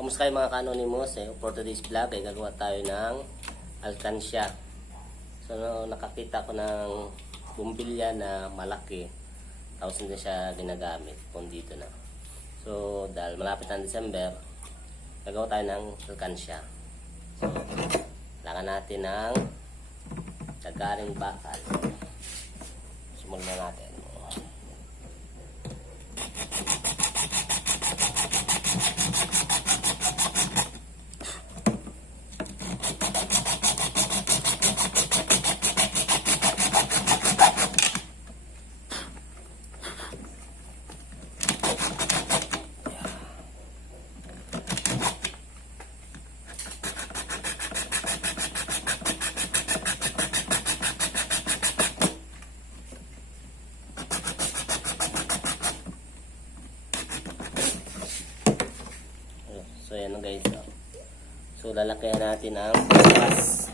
Kamusta kayo mga ka-anonymous? For today's vlog ay gagawa tayo ng alkansya. So nakakita ko ng bumbilya na malaki. Tapos hindi siya ginagamit kung dito na. So dahil malapit ng December, gagawa tayo ng alkansya. So kailangan natin ng tagaring bakal. Simulan na natin. So yan guys. So lalakayan natin ang bukas.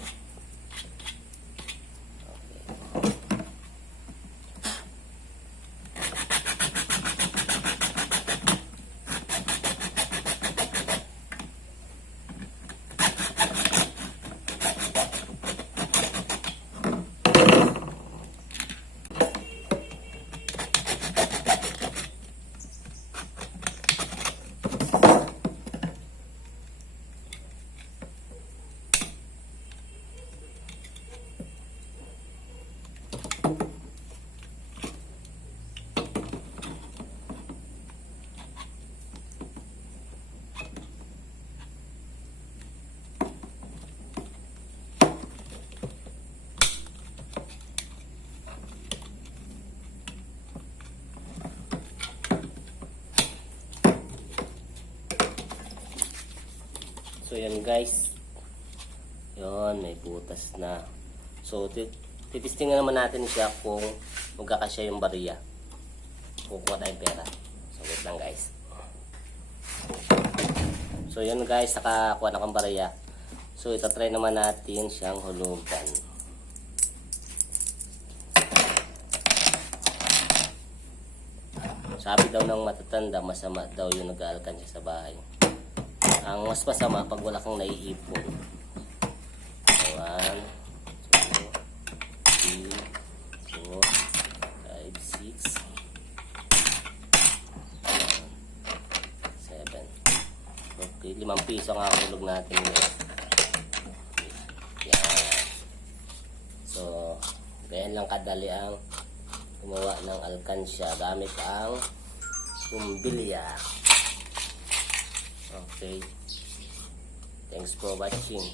So yan guys, yun, may butas na. So titistingan naman natin siya kung magkakasya yung bariya. Kukuha tayong pera. So wait lang guys. So yun guys, nakakuha na kang bariya. So itatry naman natin siyang hulugan. Sabi daw ng matatanda, masama daw yung nag-aalkansya sa bahay. Ang mas masama pag wala kang naiipon. 1, 2, 3, 4, 5, 6, 7. Okay, 5 piso ang kakahulog natin. Yan. So, ganyan lang kadali ang gumawa ng alkansya gamit ang bumbilya. Okay. Thanks for watching.